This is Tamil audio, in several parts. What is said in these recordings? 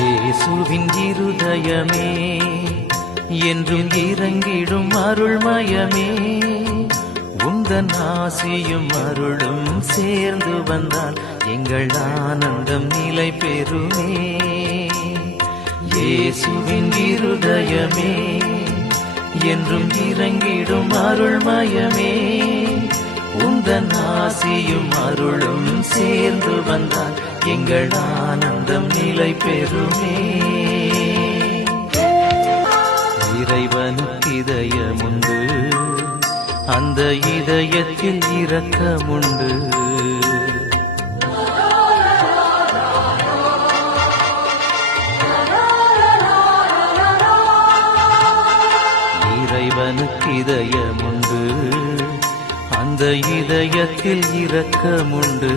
இயேசுவின் இருதயமே என்றும் இறங்கிடும் அருள்மயமே, உந்தன் ஆசியும் அருளும் சேர்ந்து வந்தால் எங்கள் ஆனந்தம் நிலை பெறுமே. இயேசுவின் இருதயமே என்றும் இறங்கிடும் அருள்மயமே, உந்தன் ஆசியும் அருளும் சேர்ந்து வந்தால் எங்கள் ஆனந்தம் நிலை பெறுமே. இறைவனுக்கு இதயமுண்டு, அந்த இதயத்தில் இரக்கமுண்டு. இறைவனுக்கு இதயமுண்டு, அந்த இதயத்தில் இரக்கமுண்டு.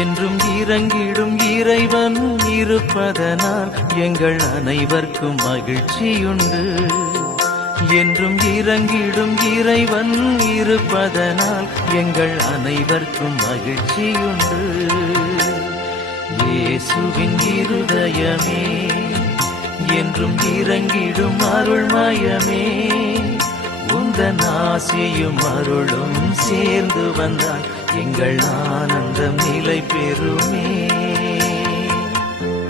என்றும் இறங்கிடும் இறைவன் இருப்பதனால் எங்கள் அனைவருக்கும் மகிழ்ச்சியுண்டு. என்றும் இறங்கிடும் இறைவன் இருப்பதனால் எங்கள் அனைவருக்கும் மகிழ்ச்சியுண்டு. இயேசுவின் இருதயமே என்றும் இறங்கிடும் அருள்மயமே, உந்தன் ஆசியும் அருளும் சேர்ந்து வந்தால் எங்கள் ஆனந்தம் நிலை பெறுமே.